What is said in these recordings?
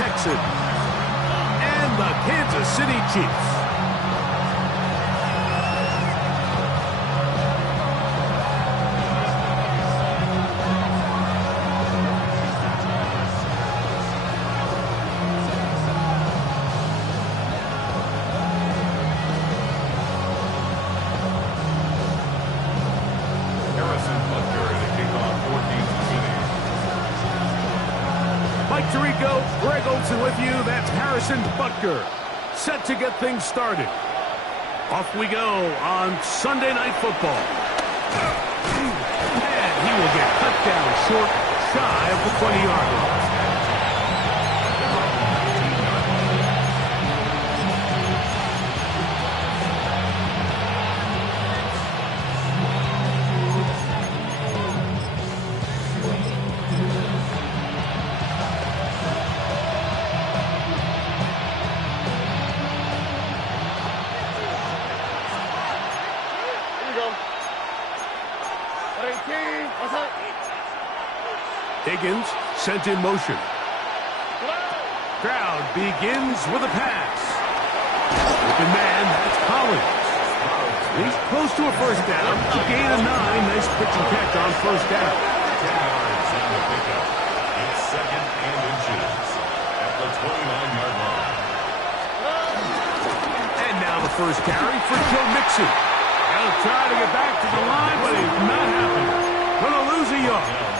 Texans and the Kansas City Chiefs. Greg Olsen with you. That's Harrison Butker, set to get things started. Off we go on Sunday Night Football. And he will get cut down short, shy of the 20-yard line. Higgins sent in motion. Crowd begins with a pass. Open man, that's Collins. He's close to a first down. A gain of 9. Nice pitch and catch on first down. 10 yards on the pickup. It's second and inches at the 29-yard line. And now the first carry for Joe Mixon. He'll try to get back to the line, but he's not happening. Gonna lose a yard.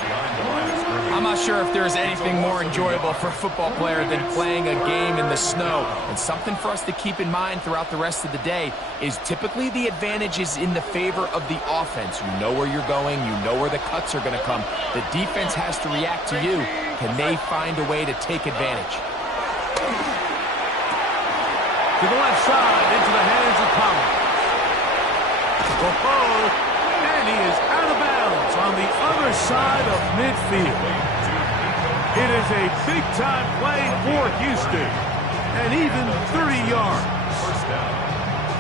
I'm not sure if there's anything more enjoyable for a football player than playing a game in the snow. And something for us to keep in mind throughout the rest of the day is typically the advantage is in the favor of the offense. You know where you're going. You know where the cuts are going to come. The defense has to react to you. Can they find a way to take advantage? To the left side, into the hands of Collins. And he is out of bounds on the other side of midfield. It is a big-time play for Houston, and even 30 yards.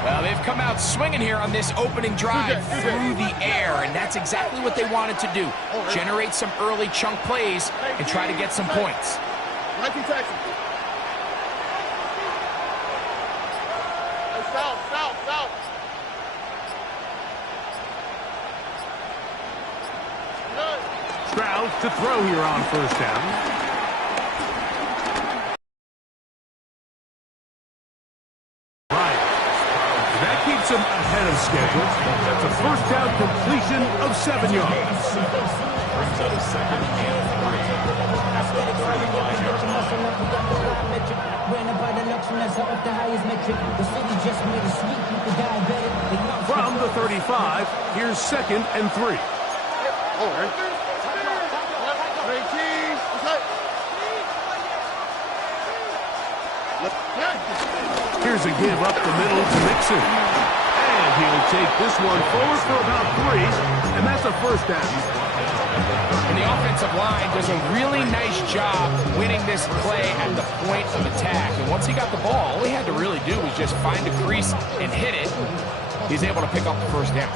Well, they've come out swinging here on this opening drive through the air, and that's exactly what they wanted to do. Generate some early chunk plays and try to get some points. Stroud to throw here on first down. Right. That keeps him ahead of schedule. That's a first down completion of 7 yards. From the 35, here's 2nd and 3. Here's a give up the middle to Mixon. And he'll take this one forward for about 3, and that's a first down. And the offensive line does a really nice job winning this play at the point of attack. And once he got the ball, all he had to really do was just find a crease and hit it. He's able to pick up the first down.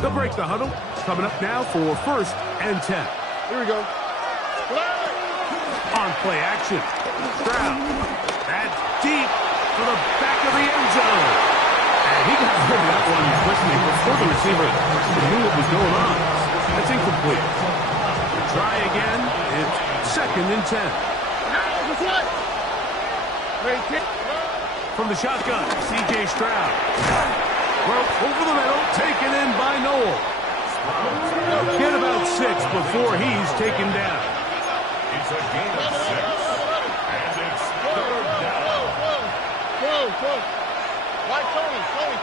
They'll break the huddle. Coming up now for 1st and 10. Here we go. On play action. Stroud. That's deep to the back of the end zone. And he got rid of that one quickly before the receiver knew what was going on. That's incomplete. To try again, it's 2nd and 10. From the shotgun, C.J. Stroud. Well, over the middle, taken in by Noel. Get about 6 before he's taken down. It's a gain of 6, and it's 3rd down. Whoa. Why Tony? Buggy.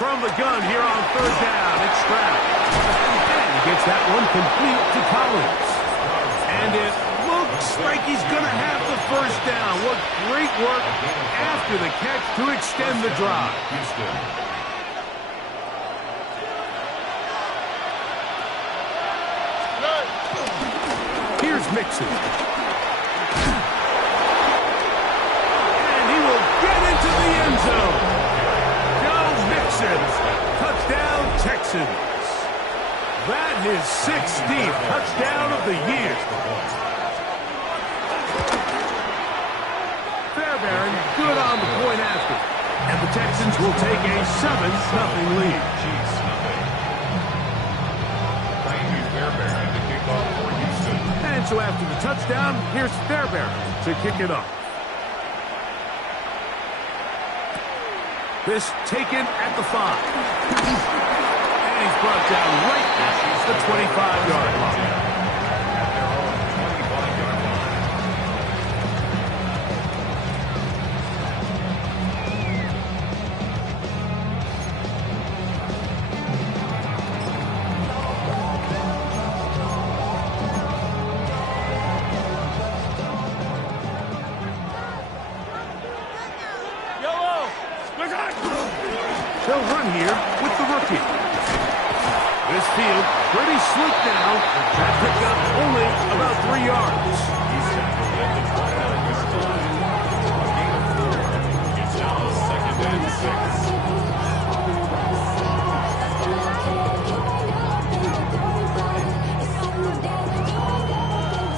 From the gun here on 3rd down, it's Stroud. And he gets that one complete to Collins. And it looks like he's going to have the first down. What great work after the catch to extend the drive. Here's Mixon. And he will get into the end zone. Joe Mixon. Touchdown, Texas. Texans. That is 16th touchdown of the year. Fairbairn good on the point after. And the Texans will take a 7-0 lead. And so after the touchdown, here's Fairbairn to kick it off. This taken at the 5. And he's brought down right at the 25-yard line. They'll run here with the rookie. This field pretty slick now. That pickup only about 3 yards. It's now 2nd and 6.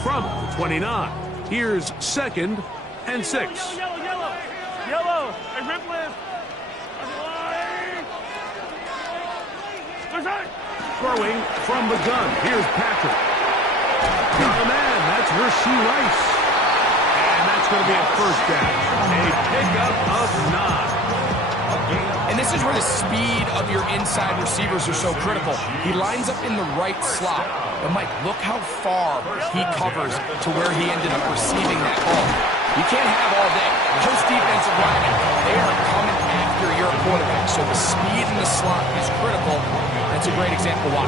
From the 29, here's 2nd and 6. Yellow. Hey, rip lift. Throwing from the gun. Here's Patrick. Got a man. That's Rasheed Rice. And that's going to be a first down. A pickup of 9. And this is where the speed of your inside receivers are so critical. He lines up in the right slot. But, Mike, look how far he covers to where he ended up receiving that ball. You can't have all day. Those defensive linemen, they are coming after your quarterback. So the speed in the slot is critical. That's a great example why.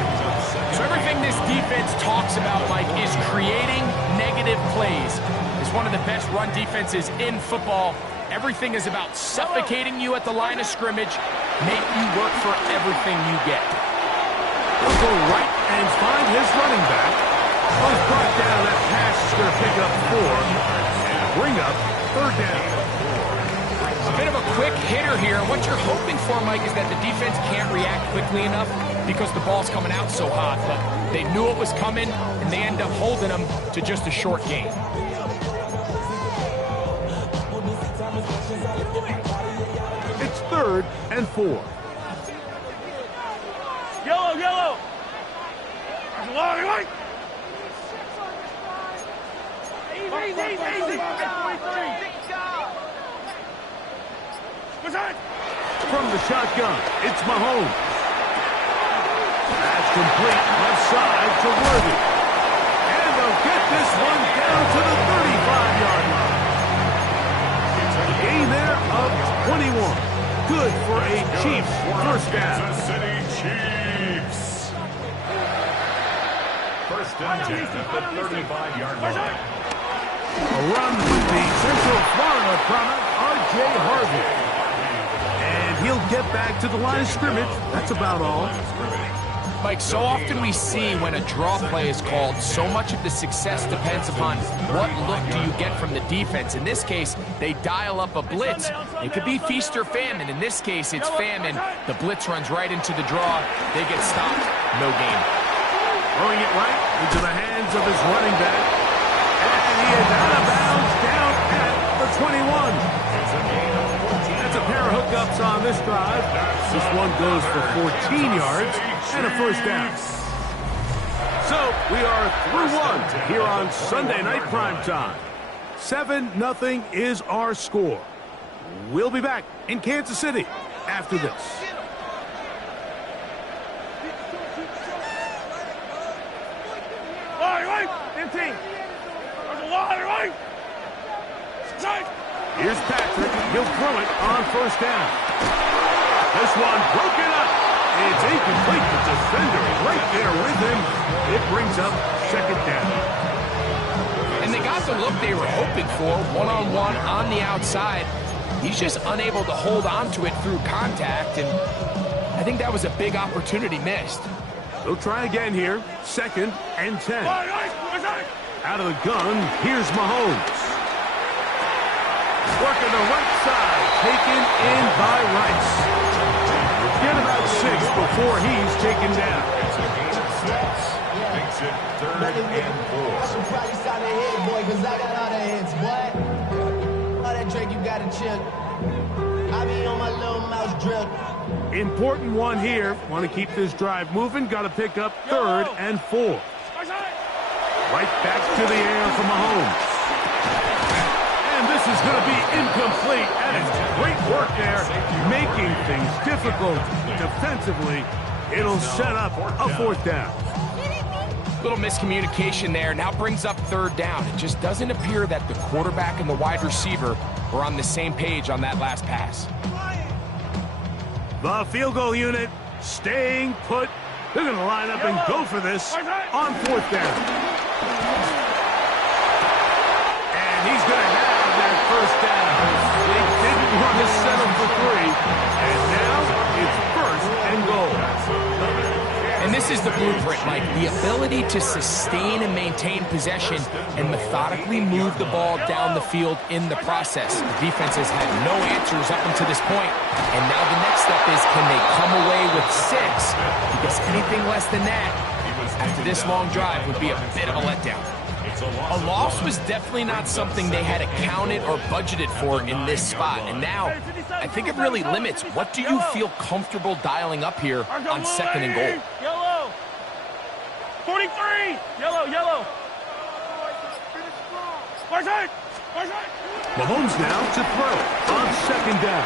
So everything this defense talks about, Mike, is creating negative plays. It's one of the best run defenses in football. Everything is about suffocating you at the line of scrimmage, make you work for everything you get. He'll go right and find his running back. He's brought down. That pass is going to pick up 4 and bring up 3rd down. A bit of a quick hitter here. What you're hoping for, Mike, is that the defense can't react quickly enough because the ball's coming out so hot. But they knew it was coming, and they end up holding them to just a short gain. It's 3rd and 4. Yellow. Right. Easy. From the shotgun, it's Mahomes. That's complete left side to Worthy. And they'll get this one down to the 35-yard line. A gain there of 21. Good for a Chiefs first down. Kansas City Chiefs. 1st and 10 at the 35-yard line. A run with the Central Florida product, R.J. Harvey. And he'll get back to the line of scrimmage. That's about all. Mike, so often we see when a draw play is called, so much of the success depends upon what look do you get from the defense. In this case, they dial up a blitz. It could be feast or famine. In this case, it's famine. The blitz runs right into the draw. They get stopped. No gain. Throwing it right into the hands of his running back. And he is out of bounds down at the 21. That's a pair of hookups on this drive. This one goes for 14 yards and a first down. So we are through 1 here on Sunday Night Primetime. 7-0 is our score. We'll be back in Kansas City after this. Here's Patrick. He'll throw it on first down. This one broken up. It's incomplete. The defender right there with him. It brings up 2nd down. And they got the look they were hoping for, one-on-one on the outside. He's just unable to hold on to it through contact, and I think that was a big opportunity missed. They'll try again here. 2nd and 10. Out of the gun, here's Mahomes. Working the right side, taken in by Rice. Get about 6 before he's taken down. It's a gain of 6. Makes it 3rd and 4. I should probably sign a hit, boy, because I got all the hits, boy. All that Drake, you got to chill. I be on my little mouse drip. Important one here. Want to keep this drive moving. Got to pick up 3rd and 4. Right back to the air from Mahomes. And this is going to be incomplete. That is great work there, making things difficult defensively. It'll set up a 4th down. Little miscommunication there. Now brings up 3rd down. It just doesn't appear that the quarterback and the wide receiver were on the same page on that last pass. The field goal unit staying put. They're going to line up and go for this on 4th down. And he's going to have that 1st down. They didn't want to settle for 3. And now it's 1st and goal. And this is the blueprint, Mike. The ability to sustain and maintain possession and methodically move the ball down the field in the process. The defense has had no answers up until this point. And now the next step is, can they come away with 6? Because anything less than that, after this long drive, would be a bit of a letdown. A loss was definitely not something they had accounted or budgeted for in this spot. And now, I think it really limits. What do you feel comfortable dialing up here on 2nd and goal? Yellow. 43. Yellow. Mahomes now to throw on 2nd down.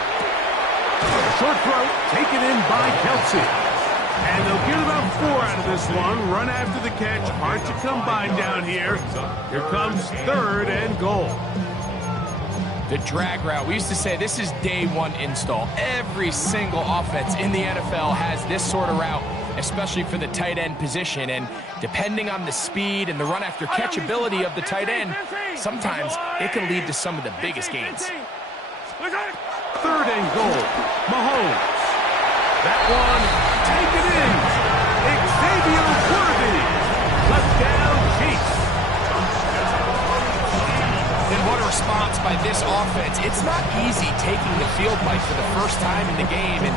A short throw taken in by Kelsey. And they'll get about 4 out of this one. Run after the catch. Hard to come by down here. Here comes 3rd and goal. The drag route. We used to say this is day 1 install. Every single offense in the NFL has this sort of route, especially for the tight end position. And depending on the speed and the run after catch ability of the tight end, sometimes it can lead to some of the biggest gains. 3rd and goal. Mahomes. That one taken in. Xavier Worthy. Left down, Chiefs. And what a response by this offense. It's not easy taking the field, Mike, for the first time in the game, and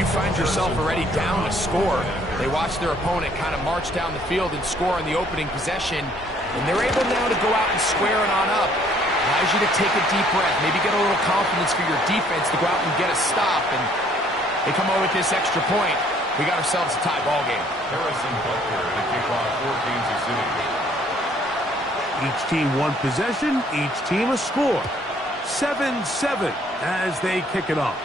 you find yourself already down a score. They watch their opponent kind of march down the field and score in the opening possession, and they're able now to go out and square it on up. Allows you to take a deep breath, maybe get a little confidence for your defense to go out and get a stop, and they come over with this extra point. We got ourselves a tie ball game. Harrison Butker to kick off for Kansas City. Each team 1 possession, each team a score. 7-7 as they kick it off.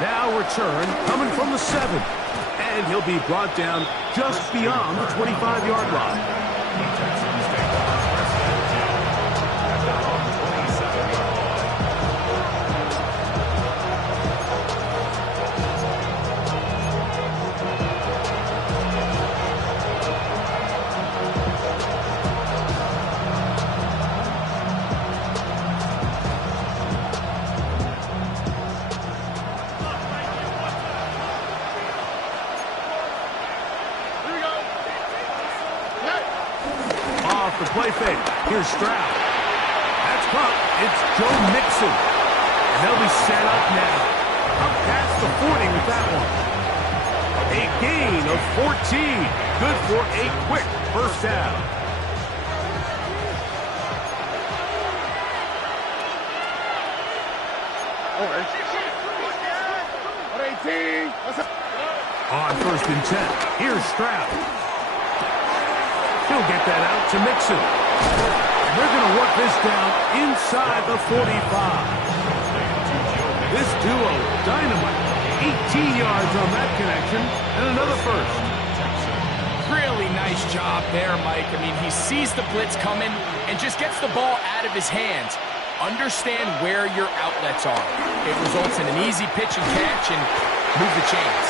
Now return coming from the 7. And he'll be brought down just beyond the 25-yard line. The Texans take off first and 10 at their own 27-yard line. Off the play fake. Here's Stroud. That's caught. It's Joe Mixon. And they'll be set up now. Up past the 40 with that one. A gain of 14. Good for a quick 1st down. On 1st and 10. Here's Stroud. He'll get that out to Mixon. And they're going to work this down inside the 45. This duo, dynamite. 18 yards on that connection, and another 1st. Really nice job there, Mike. I mean, he sees the blitz coming and just gets the ball out of his hands. Understand where your outlets are. It results in an easy pitch and catch and move the chains.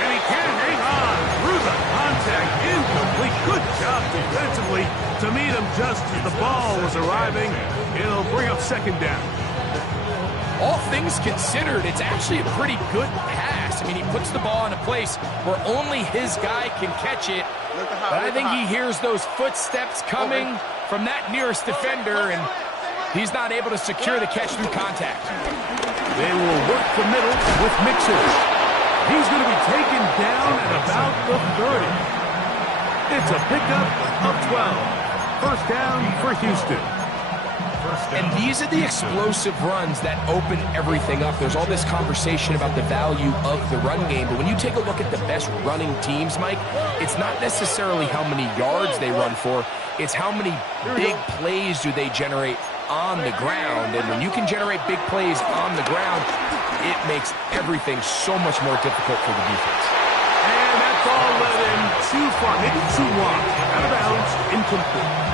And he can hang on through the contact. Incomplete. Good job defensively to meet him just as the ball was arriving. It'll bring up 2nd down. All things considered, it's actually a pretty good pass. I mean, he puts the ball in a place where only his guy can catch it. But I think he hears those footsteps coming from that nearest defender, and he's not able to secure the catch through contact. They will work the middle with Mixon. He's going to be taken down at about the 30. It's a pickup of 12. First down for Houston. And these are the explosive runs that open everything up. There's all this conversation about the value of the run game, but when you take a look at the best running teams, Mike, it's not necessarily how many yards they run for, it's how many big plays do they generate on the ground. And when you can generate big plays on the ground, it makes everything so much more difficult for the defense. And that ball led him too far, maybe too wide. Out of bounds, incomplete.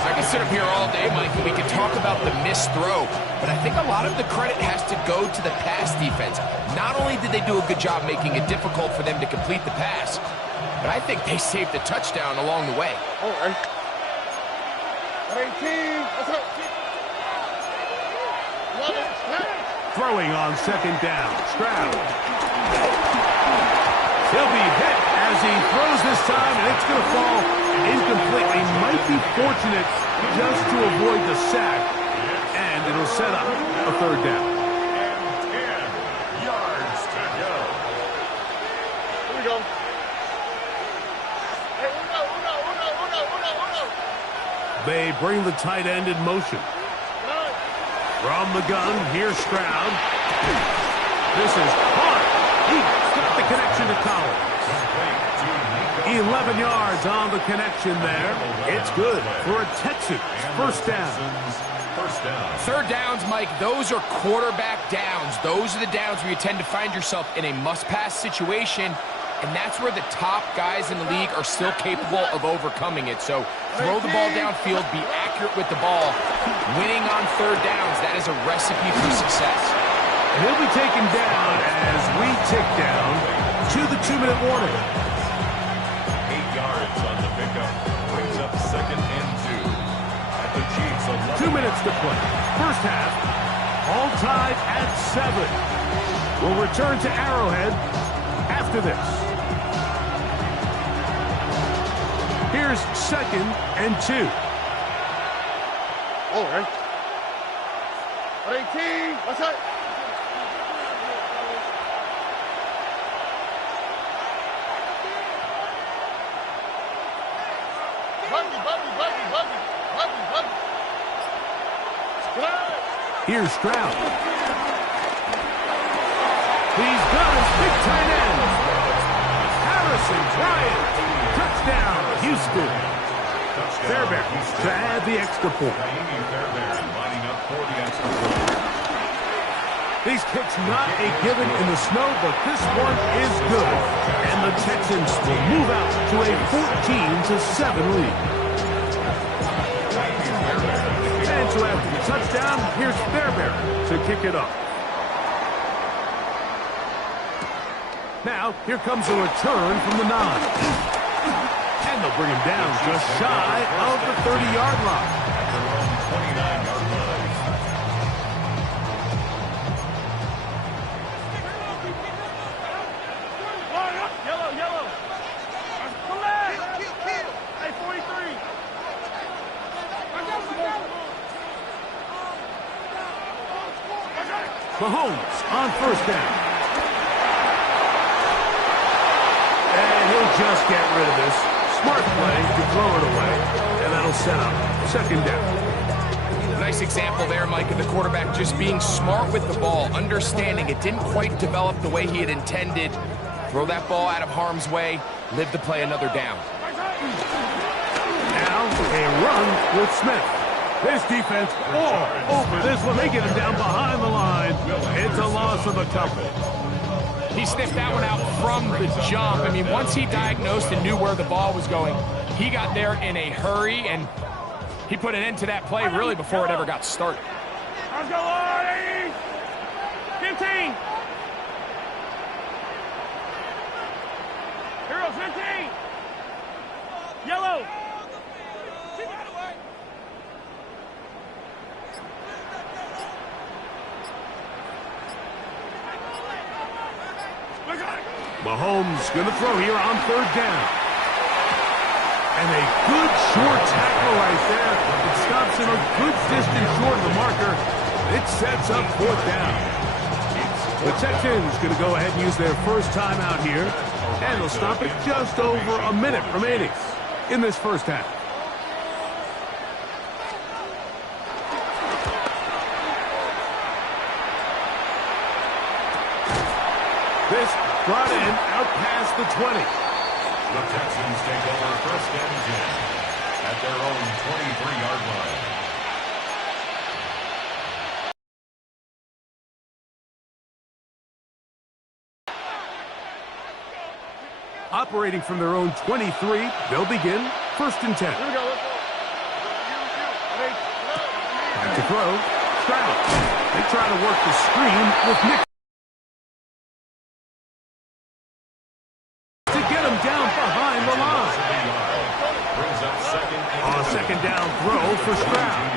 I can sit up here all day, Mike, and we can talk about the missed throw, but I think a lot of the credit has to go to the pass defense. Not only did they do a good job making it difficult for them to complete the pass, but I think they saved the touchdown along the way. All right. 18. Let's go. Throwing on second down. Stroud. He'll be hit as he throws this time, and it's going to fall incomplete. He might be fortunate just to avoid the sack, and it'll set up a third down. And 10 yards to go. Here we go. Hey, uno. They bring the tight end in motion. From the gun, here's Stroud. This is hard. He's got the connection to Collins. 11 yards on the connection there. It's good for a Texans first down. Third downs, Mike, those are quarterback downs. Those are the downs where you tend to find yourself in a must-pass situation, and that's where the top guys in the league are still capable of overcoming it. So throw the ball downfield, be accurate with the ball. Winning on third downs, that is a recipe for success. And he'll be taken down as we tick down to the 2-minute warning. 8 yards on the pickup. Brings up second and 2. At the Chiefs, 2 minutes to play. First half, all tied at 7. We'll return to Arrowhead after this. Here's second and 2. All right. 18. What's that? Here's Stroud. He's got his big tight end. Harrison Bryant. Touchdown, Houston. Fairbairn to add the extra point. lining up for the extra point. These kicks not a given in the snow, but this one is good. And the Texans will move out to a 14-7 lead. And so after the touchdown, here's Fairbairn to kick it off. Now, here comes a return from the 9. And they'll bring him down just shy of the 30-yard line. At their own 29-yard line. Yellow. Come back. Hey, 43. Mahomes on first down. And he'll just get rid of this. Smart play to throw it away. And that'll set up second down. Nice example there, Mike, of the quarterback just being smart with the ball, understanding it didn't quite develop the way he had intended. Throw that ball out of harm's way, live to play another down. Now a run with Smith. This defense all over this one. They get him down behind the line. It's a loss of a couple. He sniffed that one out from the jump. I mean, once he diagnosed and knew where the ball was going, he got there in a hurry, and he put an end to that play really before it ever got started. Let's go, Artie. 15. Hero, 15. Yellow. Mahomes going to throw here on third down. And a good short tackle right there. It stops him a good distance short of the marker. It sets up fourth down. The Texans going to go ahead and use their first timeout here, and they'll stop it just over a minute remaining in this first half. This brought in out past the 20. The Texans take over first and 10 at their own 23-yard line. Operating from their own 23, they'll begin first and 10. Here we go. Back to throw. Stroud. They try to work the screen with Nick to get him down behind the line. On a second down throw for Stroud.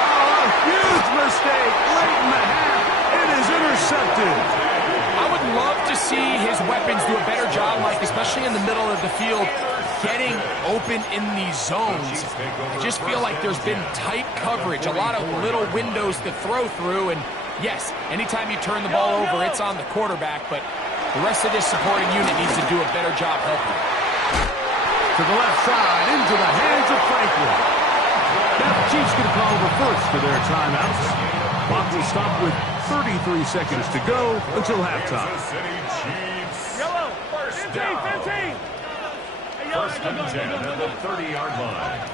Oh, a huge mistake late in the half. It is intercepted. I would love to see his weapons do a better job, Mike, especially in the middle of the field, getting open in these zones. I just feel like there's been tight coverage, a lot of little windows to throw through, and yes, anytime you turn the ball over, it's on the quarterback, but the rest of this supporting unit needs to do a better job helping. To the left side, into the hands of Franklin. Now the Chiefs going to call the first to their timeouts. Clock will stop with 33 seconds to go until halftime. Yellow. 15, 15. Hey, yellow, First and 10 at the 30-yard line.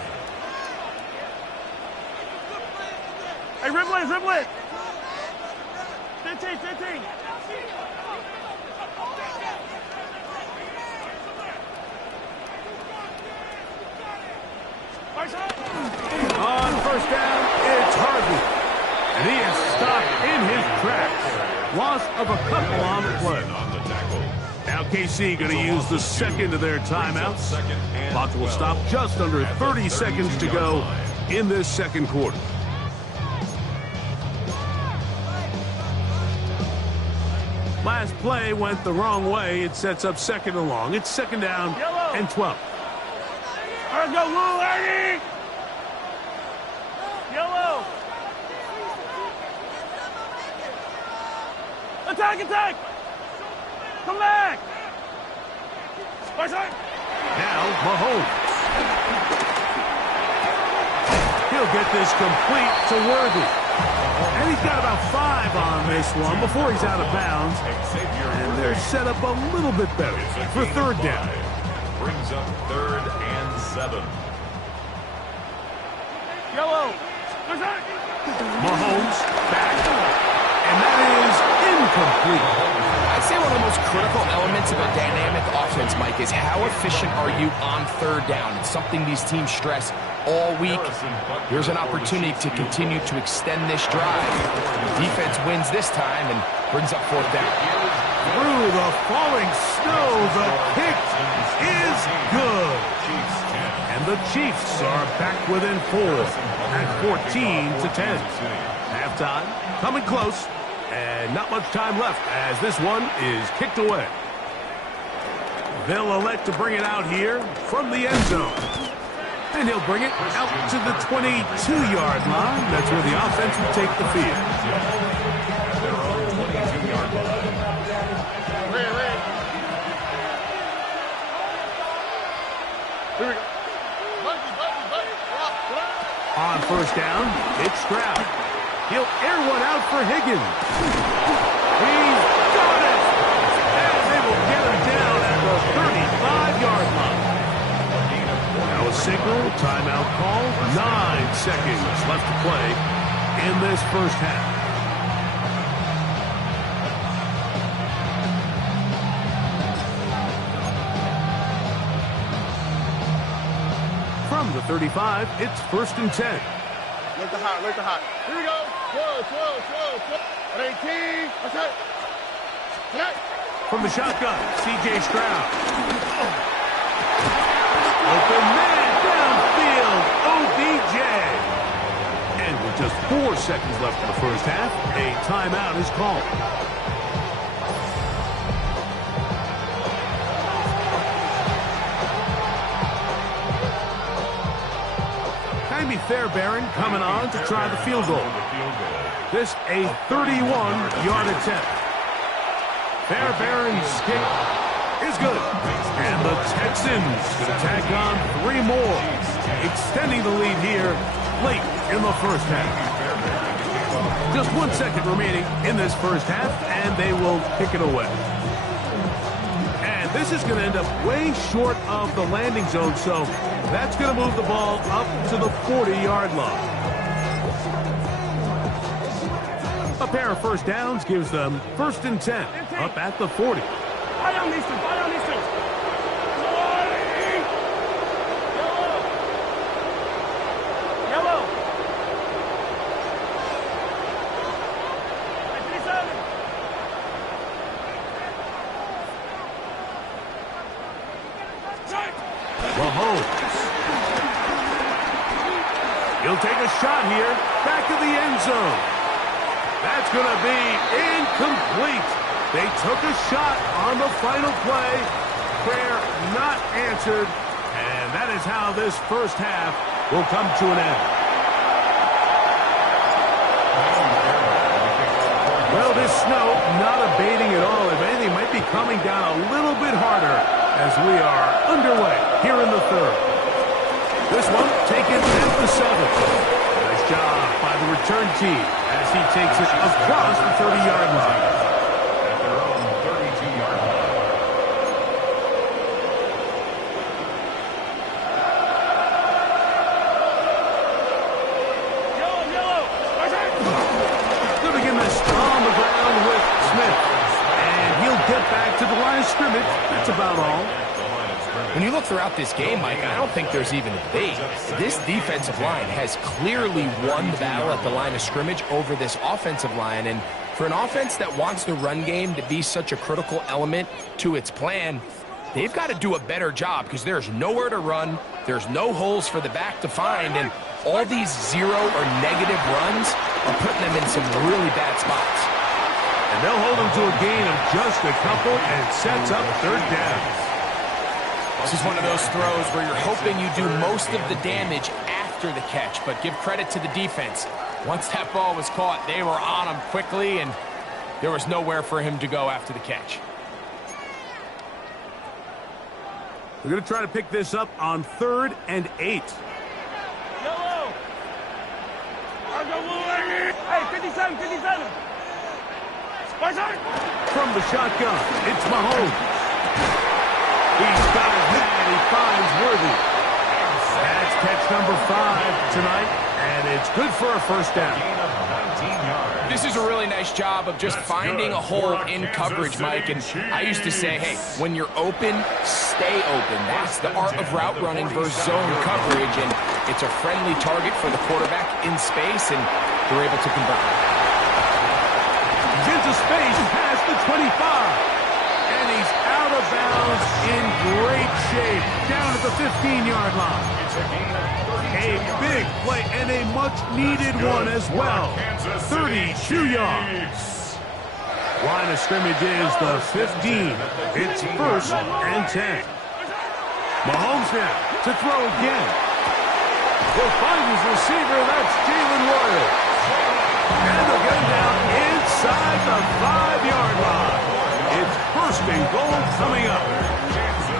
Hey, riblet. 15, 15. On first down, it's Harvey. And he is stopped in his tracks. Loss of a couple on the play. Now KC going to use the second of their timeouts. Clock will stop just under 30 seconds to go in this second quarter. Last play went the wrong way. It sets up second and long. It's second down and 12. Let's go, Lou, Eddie! Yellow! Attack! Come back! Right side! Now, Mahomes. He'll get this complete to Worthy. And he's got about 5 on this one before he's out of bounds. And they're set up a little bit better for third down. Brings up 3rd and 7. Yellow! Right side! Mahomes back. And that is incomplete. I'd say one of the most critical elements of a dynamic offense, Mike, is how efficient are you on third down? It's something these teams stress all week. Here's an opportunity to continue to extend this drive. The defense wins this time and brings up fourth down. Through the falling snow, the kick is good. And the Chiefs are back within 4 at 14-10. Halftime coming close. And not much time left as this one is kicked away. They'll elect to bring it out here from the end zone. And he'll bring it out to the 22-yard line. That's where the offense will take the field. Their own 22-yard line. Here we go. On first down, it's Stroud. He'll air one out for Higgins. He's got it! And they will get him down at the 35-yard line. Now a signal, timeout call. 9 seconds left to play in this first half. From the 35, it's first and 10. Look the hot. Here we go. Slow. At 18. That's it. Connect. From the shotgun, C.J. Stroud. Open man downfield, OBJ. And with just 4 seconds left in the first half, a timeout is called. Fairbairn coming on to try the field goal. This a 31-yard attempt. Fairbairn's kick is good. And the Texans can tack on 3 more, extending the lead here late in the first half. Just 1 second remaining in this first half, and they will kick it away. And this is going to end up way short of the landing zone, so that's going to move the ball up to the 40-yard line. A pair of first downs gives them 1st and 10, up at the 40. He'll take a shot here, back of the end zone. That's going to be incomplete. They took a shot on the final play. Prayer not answered, and that is how this first half will come to an end. Well, this snow not abating at all. If anything, might be coming down a little bit harder as we are underway here in the third. This one taken at the 7. Nice job by the return team as he takes it across the 30-yard line. At their own 32-yard line. They'll begin this on the ground with Smith. And he'll get back to the line of scrimmage. That's about all. When you look throughout this game, Mike, I don't think there's even a debate. This defensive line has clearly won the battle at the line of scrimmage over this offensive line. And for an offense that wants the run game to be such a critical element to its plan, they've got to do a better job because there's nowhere to run. There's no holes for the back to find. And all these 0 or negative runs are putting them in some really bad spots. And they'll hold them to a gain of just a couple and sets up 3rd down. This is one of those throws where you're hoping you do most of the damage after the catch, but give credit to the defense. Once that ball was caught, they were on him quickly, and there was nowhere for him to go after the catch. We're going to try to pick this up on 3rd and 8. Yellow. Hey, 57, 57. From the shotgun, it's Mahomes. He's got his man. He finds Worthy. That's catch number 5 tonight, and it's good for a first down. This is a really nice job of just finding a hole in coverage, Mike. And I used to say, hey, when you're open, stay open. That's the art of route running versus zone coverage, and it's a friendly target for the quarterback in space, and they're able to convert. He's into space past the 25. And he's out of bounds in great shape, down at the 15-yard line. A big play and a much-needed one as well. 32 yards. Line of scrimmage is the 15. It's 1st and 10. Mahomes now to throw again. Will find his receiver. That's Jalen Royal. And they'll get him down inside the 5-yard line. It's 1st and goal coming up.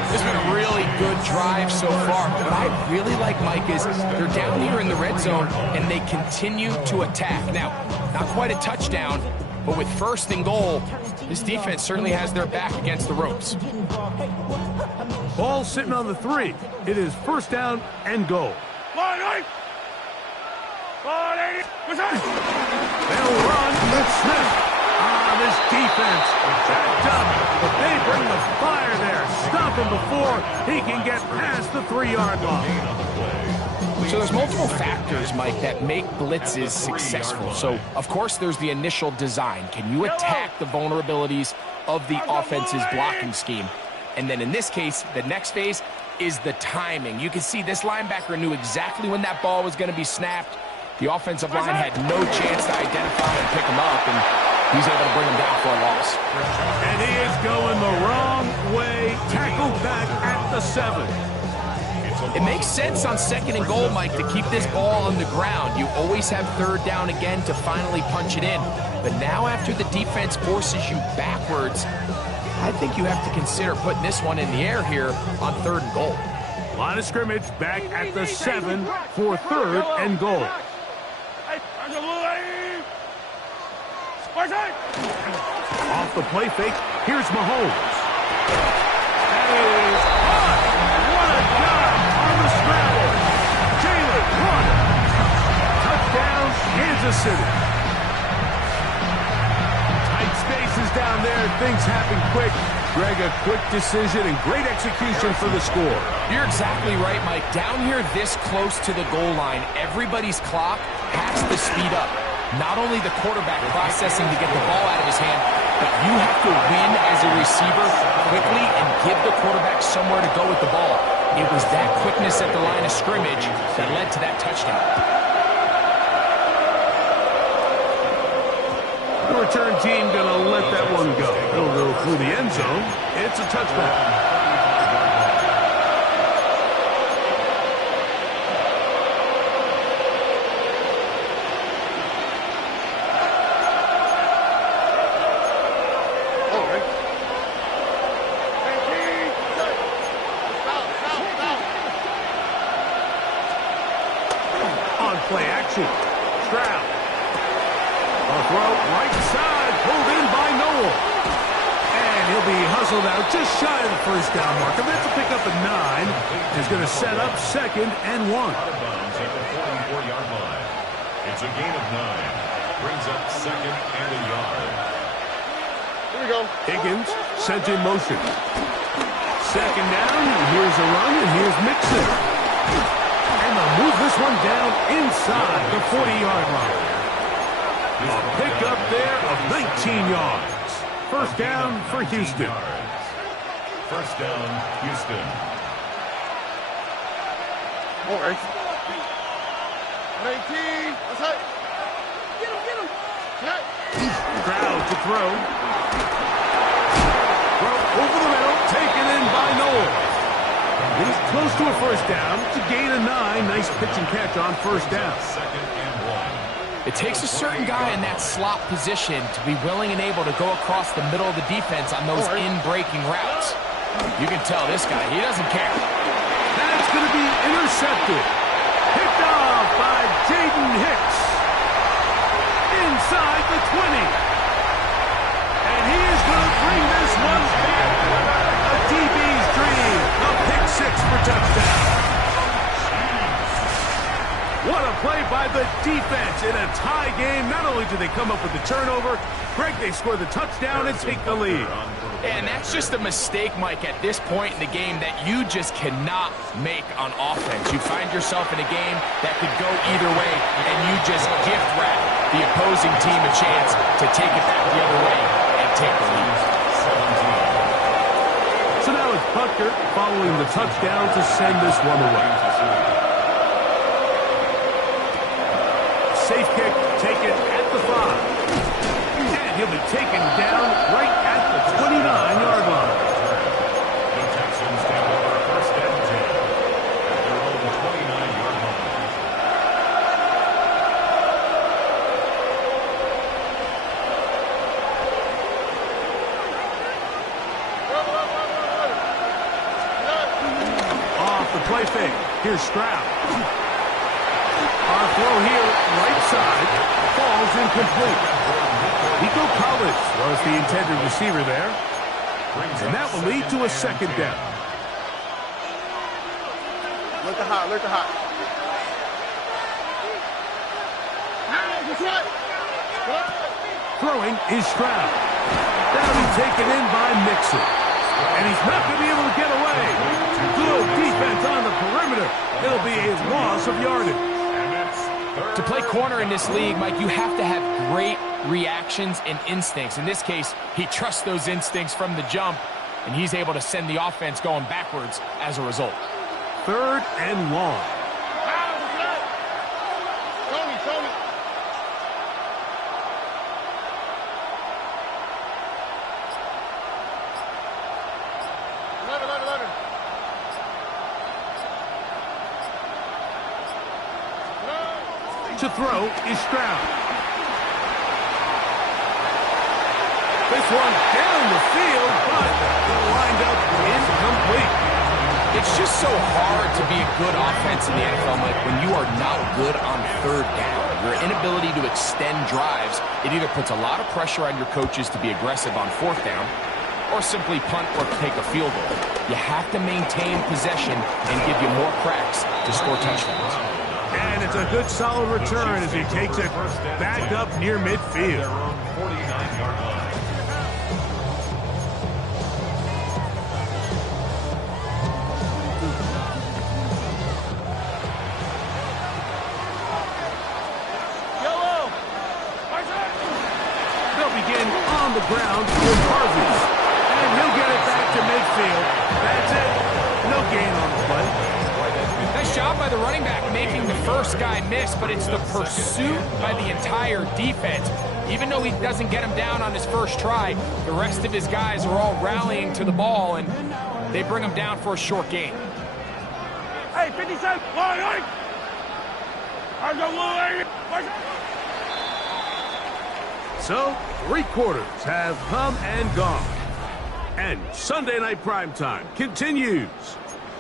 This has been a really good drive so far. What I really like, Mike, is they're down here in the red zone, and they continue to attack. Now, not quite a touchdown, but with 1st and goal, this defense certainly has their back against the ropes. Ball sitting on the 3. It is 1st down and goal. They'll run with Smith. This defense jacked up, but they bring the fire there. Stop him before he can get past the 3-yard line. So there's multiple factors, Mike, that make blitzes successful. So, of course, there's the initial design. Can you attack the vulnerabilities of the offense's blocking scheme? And then in this case, the next phase is the timing. You can see this linebacker knew exactly when that ball was going to be snapped. The offensive line had no chance to identify and pick him up, and he's able to bring him down for a loss. And he is going the wrong way. Tackled back at the 7. It makes sense on 2nd and goal, Mike, to keep this ball on the ground. You always have 3rd down again to finally punch it in. But now after the defense forces you backwards, I think you have to consider putting this one in the air here on 3rd and goal. Line of scrimmage back at the 7 for 3rd and goal. Off the play fake, here's Mahomes. That is hot. What a dive on the scramble. Jalen Waddle. Touchdown, Kansas City. Tight spaces down there. Things happen quick. Greg, a quick decision and great execution for the score. You're exactly right, Mike. Down here this close to the goal line, everybody's clock has to speed up. Not only the quarterback processing to get the ball out of his hand, but you have to win as a receiver quickly and give the quarterback somewhere to go with the ball. It was that quickness at the line of scrimmage that led to that touchdown. The return team going to let that one go. It'll go through the end zone. It's a touchback. Play action. Stroud. A throw right side. Pulled in by Noel. And he'll be hustled out just shy of the 1st down marker. That's a pickup at 9. He's going to set up 2nd and 1. Out of bounds at the 44-yard line. It's a gain of 9. Brings up 2nd and a yard. Here we go. Higgins sent in motion. 2nd down. Here's a run, and here's Mixon. And they'll move this one down inside the 40-yard line. A pickup there of 19 yards. 1st down for Houston. 1st down, Houston. All right. 19. That's it. Get him. Stroud to throw. Throw over the middle, taken in by Noel. He's close to a 1st down. It's a gain of 9. Nice pitch and catch on 1st down. 2nd and 1. It takes a certain guy in that slot position to be willing and able to go across the middle of the defense on those in-breaking routes. You can tell this guy, he doesn't care. That's going to be intercepted. Picked off by Jaden Hicks. Inside the 20. And he is going to bring this one back. A DB's dream. A pick 6 for touchdown. What a play by the defense in a tie game. Not only do they come up with the turnover, Greg, they score the touchdown and take the lead. And that's just a mistake, Mike, at this point in the game that you just cannot make on offense. You find yourself in a game that could go either way, and you just gift wrap the opposing team a chance to take it back the other way and take the lead. So now it's Butker following the touchdown to send this one away. Safe kick taken at the 5. And he'll be taken down right at the 29-yard line. The Texans take over 1st and 10 at their own 29-yard line. Off the play fake. Here's Stroud. Our throw here, right side, falls incomplete. Nico Collins was the intended receiver there. And that will lead to a 2nd down. Look at hot. Throwing is Stroud. That'll be taken in by Mixon. And he's not going to be able to get away. Good defense on the perimeter. It'll be a loss of yardage. To play corner in this league, Mike, you have to have great reactions and instincts. In this case, he trusts those instincts from the jump, and he's able to send the offense going backwards as a result. 3rd and long. Tony. Let him. To throw is Stroud. This one down the field, but lined up incomplete. It's just so hard to be a good offense in the NFL, Mike, when you are not good on third down. Your inability to extend drives, it either puts a lot of pressure on your coaches to be aggressive on fourth down or simply punt or take a field goal. You have to maintain possession and give you more cracks to score touchdowns. And it's a good solid return as he takes it back up near midfield. 49-yard line. On the ground with Harvey. And he'll get it back to midfield. That's it. No gain on the play. Nice job by the running back making the first guy miss, but it's the pursuit by the entire defense. Even though he doesn't get him down on his first try, the rest of his guys are all rallying to the ball, and they bring him down for a short gain. Hey, 57. So, 3 quarters have come and gone. And Sunday Night Primetime continues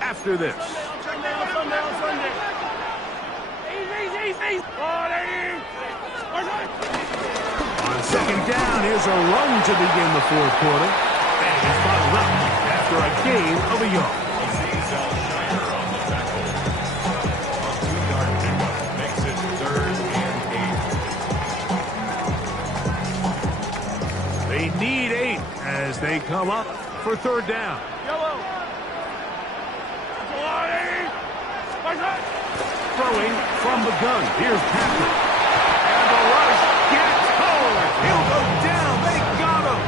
after this. Sunday. Easy. On second down, here's a run to begin the fourth quarter. And he's bottled up after a gain of a yard. Makes it 3rd and 8. They need 8 as they come up for third down. Throwing from the gun. Here's Patrick. And the rush gets home. He'll go down. They got him.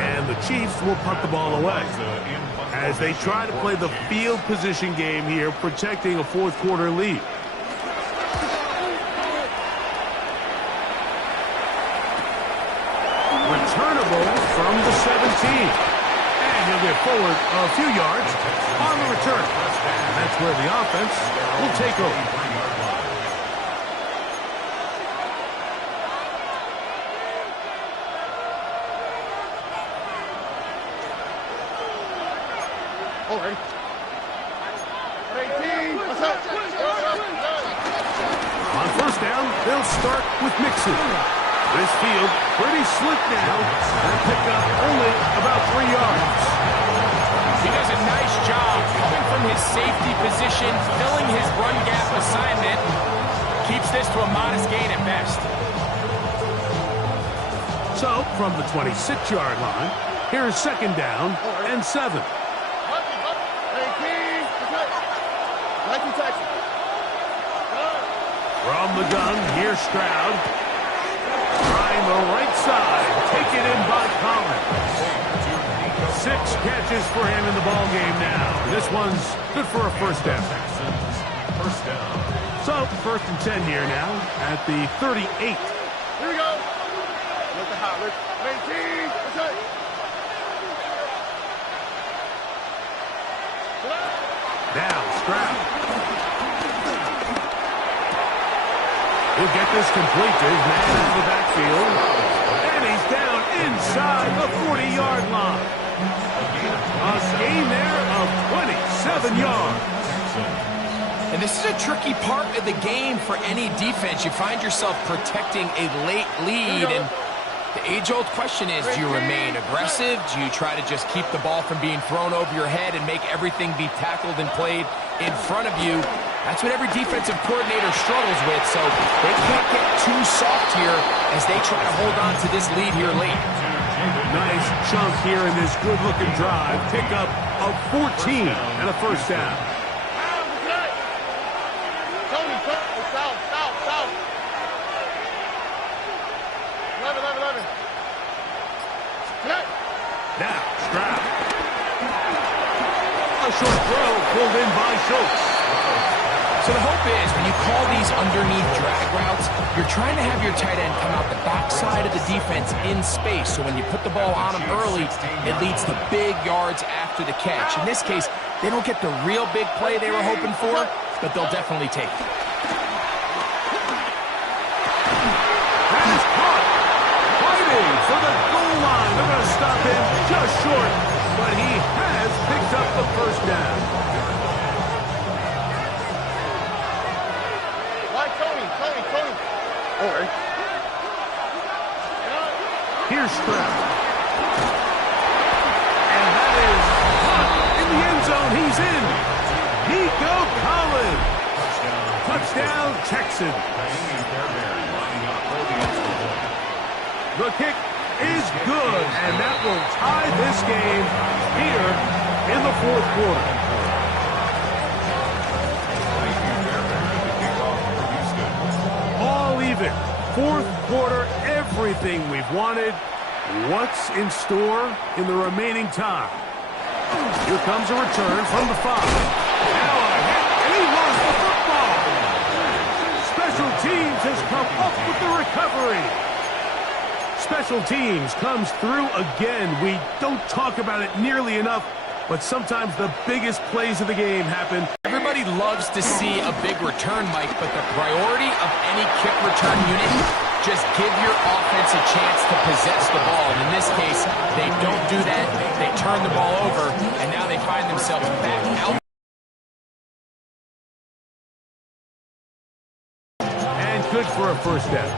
And the Chiefs will punt the ball away as they try to play the field position game here, protecting a fourth quarter lead. Returnable from the 17. And he'll get forward a few yards on the return. And that's where the offense will take over. All right. 18. On first down, they'll start with Mixon. This field pretty slick now. And pick up only about 3 yards. He does a nice job coming from his safety position, filling his run gap assignment. Keeps this to a modest gain at best. So, from the 26-yard line, here's second down and 7. From the gun, here's Stroud. Trying the right side. Taken in by Collins. 6 catches for him in the ball game now. This one's good for a first down. First down. So, first and 10 here now at the 38. Here we go. Look at hot. 18. Now, Stroud. He'll get this complete to his man in the backfield. And he's down inside the 40-yard line. A gain there of 27 yards. And this is a tricky part of the game for any defense. You find yourself protecting a late lead, and the age-old question is, do you remain aggressive? Do you try to just keep the ball from being thrown over your head and make everything be tackled and played in front of you? That's what every defensive coordinator struggles with, so they can't get too soft here as they try to hold on to this lead here late. Nice chunk here in this good-looking drive. Pick up of 14 and a first down. Now, Stroud. A short throw pulled in by Schultz. So the hope is when you call these underneath drag routes, you're trying to have your tight end come out the backside of the defense in space. So when you put the ball on him early, it leads to big yards after the catch. In this case, they don't get the real big play they were hoping for, but they'll definitely take it. for the goal line. They're going to stop him just short, but he has picked up the first down. Why Tony? All right. Here's Stroud. And that is caught in the end zone. He's in. Nico Collins. Touchdown, Texans. The kick is good, and that will tie this game here in the fourth quarter. All even. Fourth quarter, everything we've wanted. What's in store in the remaining time? Here comes a return from the 5. Now a hit, and he lost the football. Special teams has come up with the recovery. Special teams comes through again. We don't talk about it nearly enough, but sometimes the biggest plays of the game happen. Everybody loves to see a big return, Mike, but the priority of any kick return unit, just give your offense a chance to possess the ball. And in this case, they don't do that. They turn the ball over, and now they find themselves back out. And good for a first down.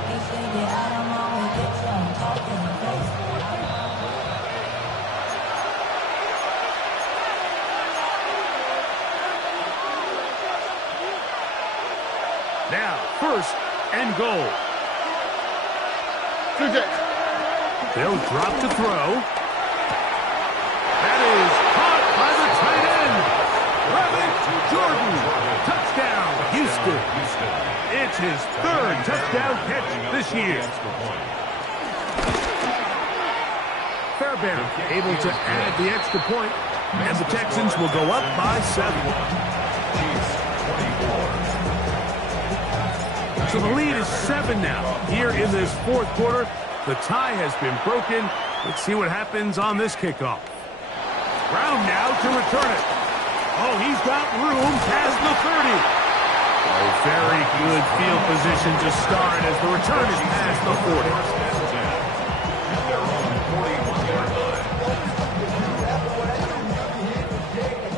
Now, first and goal. They'll drop to throw. That is caught by the tight end. Robert Jordan. Touchdown, Houston. It's his third touchdown catch this year. Fairbairn able to add the extra point, and the Texans will go up by 7. So the lead is 7 now. Here in this fourth quarter, the tie has been broken. Let's see what happens on this kickoff. Brown now to return it. Oh, he's got room past the 30. Oh, very good field position to start as the return is past the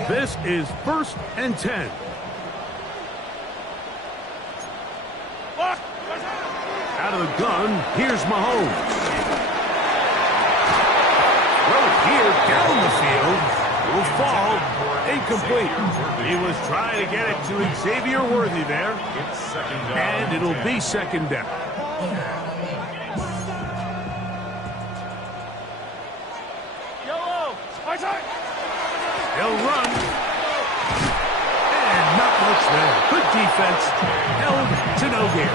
40. This is first and 10. Out of the gun, here's Mahomes. Well, here down the field will fall incomplete. He was trying to get it to Xavier Worthy there. And it'll be second down. They'll run. And not much there. Good defense. Held to no gain.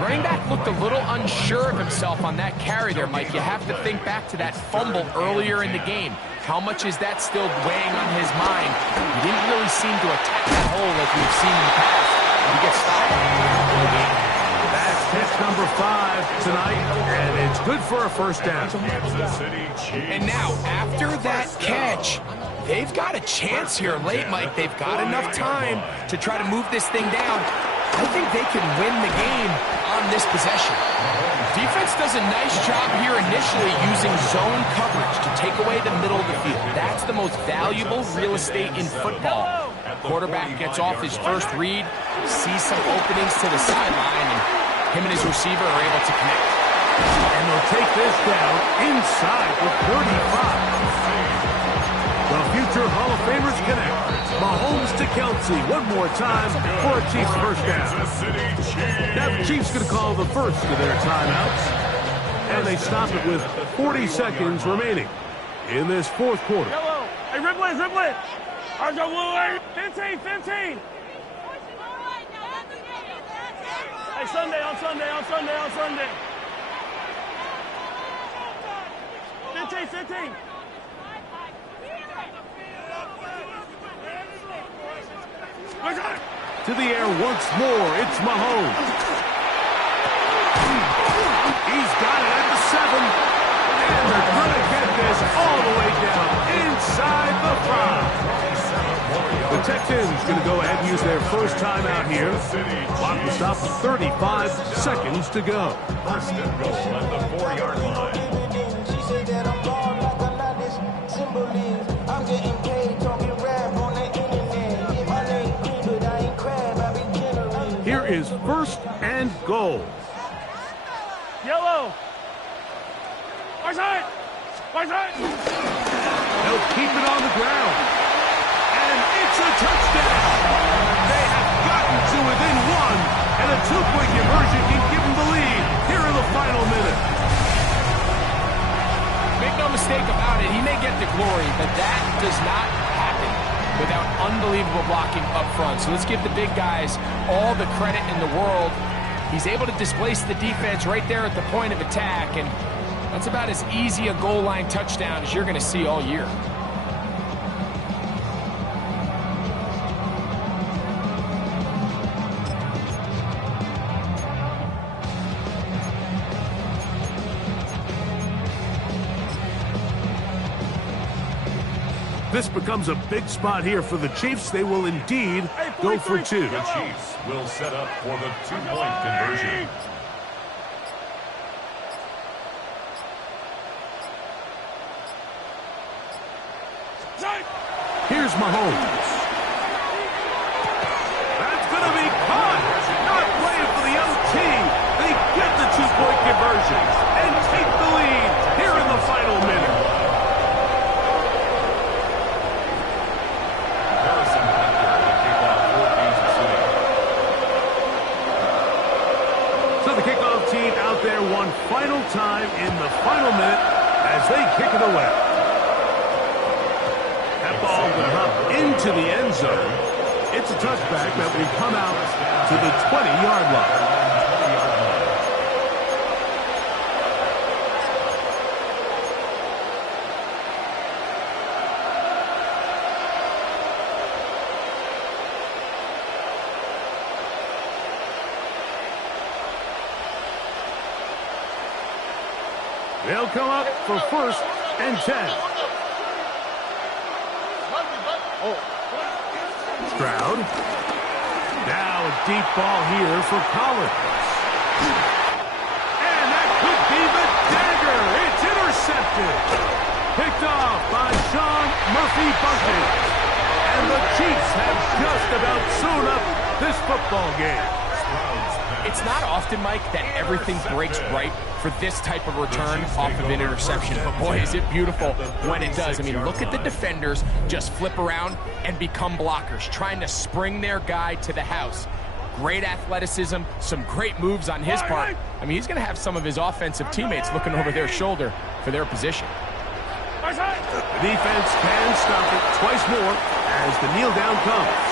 Running back looked a little unsure of himself on that carry there, Mike. You have to think back to that fumble earlier in the game. How much is that still weighing on his mind? He didn't really seem to attack that hole like we've seen in the past. He gets stopped. That's catch number 5 tonight, and it's good for a first down. And now, after that catch, they've got a chance here late, Mike. They've got enough time to try to move this thing down. I think they can win the game on this possession. Defense does a nice job here initially using zone coverage to take away the middle of the field. That's the most valuable real estate in football. Quarterback gets off his first read, sees some openings to the sideline, and him and his receiver are able to connect. And they'll take this down inside the 35. The future Hall of Famers connect. Mahomes to Kelsey one more time for a Chiefs first down. Now the Chiefs going to call the first of their timeouts. And they stop it with 40 seconds remaining in this fourth quarter. Yellow. Hey, Ripley. I'll go blue. 15. Hey, Sunday. 15. To the air once more, it's Mahomes. He's got it at the 7. And they're going to get this all the way down inside the 5. The Texans Texans going to go ahead and use their first timeout here. Clock will stop with 35 seconds to go. First and goal at the 4-yard line. Here is first and goal. Yellow. Right side. Right side. They'll keep it on the ground. And it's a touchdown. They have gotten to within one, and a 2-point conversion can give them the lead here in the final minute. Make no mistake about it, he may get the glory, but that does not happen without unbelievable blocking up front. So let's give the big guys all the credit in the world. He's able to displace the defense right there at the point of attack, and that's about as easy a goal line touchdown as you're going to see all year. This becomes a big spot here for the Chiefs. They will indeed go for two. The Chiefs will set up for the 2-point conversion. Here's Mahomes. That's going to be caught. Not playing for the other team. They get the 2-point conversion and take the lead here in the final minute. So the kickoff team out there one final time in the final minute as they kick it away. That ball will hop into the end zone. It's a touchback that will come out to the 20-yard line. They'll come up for first and 10. Stroud. Now a deep ball here for Collins. And that could be the dagger. It's intercepted. Picked off by Sean Murphy-Bunting. And the Chiefs have just about sewn up this football game. It's not often, Mike, that everything breaks right for this type of return off of an interception. But boy, is it beautiful when it does. I mean, look at the defenders just flip around and become blockers, trying to spring their guy to the house. Great athleticism, some great moves on his part. I mean, he's going to have some of his offensive teammates looking over their shoulder for their position. The defense can stop it twice more as the kneel down comes.